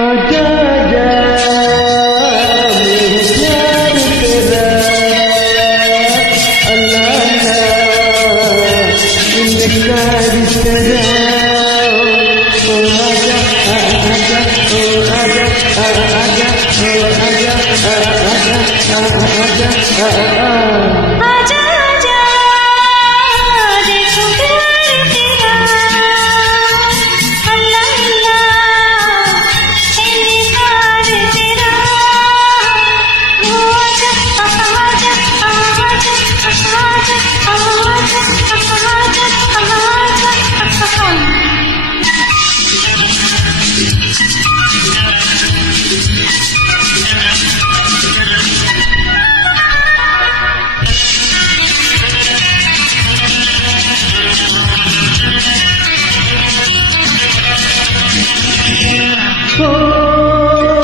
आजा आजा मेरे प्यार तेरा अल्लाह इनकार तेरा ओ आजा आजा ओ आजा आजा ओ आजा आजा आजा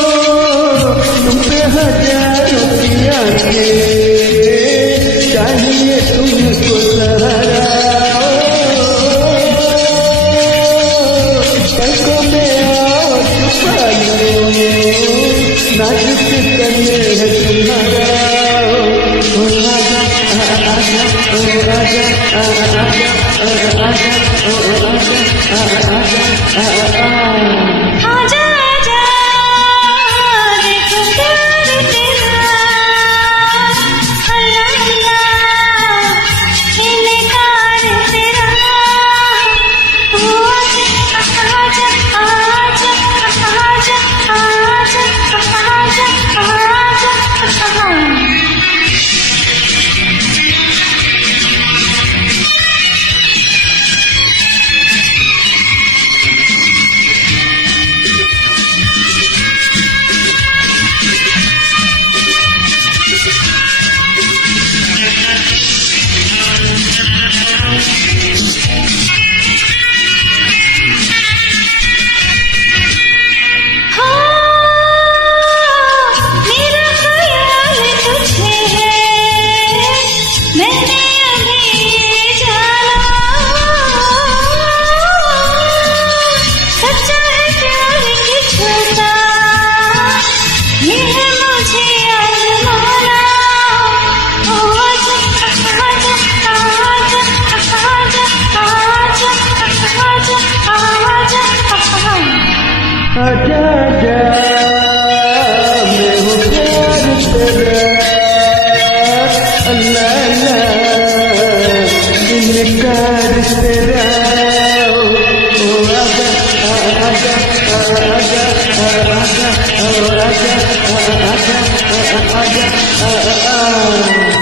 तुम पे हजारों पिया के चाहिए तुमको सहारा पलकों में आओ छुपा लो नाजुक करने है तुम्हारा ओ आजा आजा ओ आजा आजा आजा ओ आजा आजा आजा आजा मैं हूँ प्यार तेरा अल्लाह अल्लाह इनकार तेरा ओ आजा आजा आजा आजा आजा आजा आजा आजा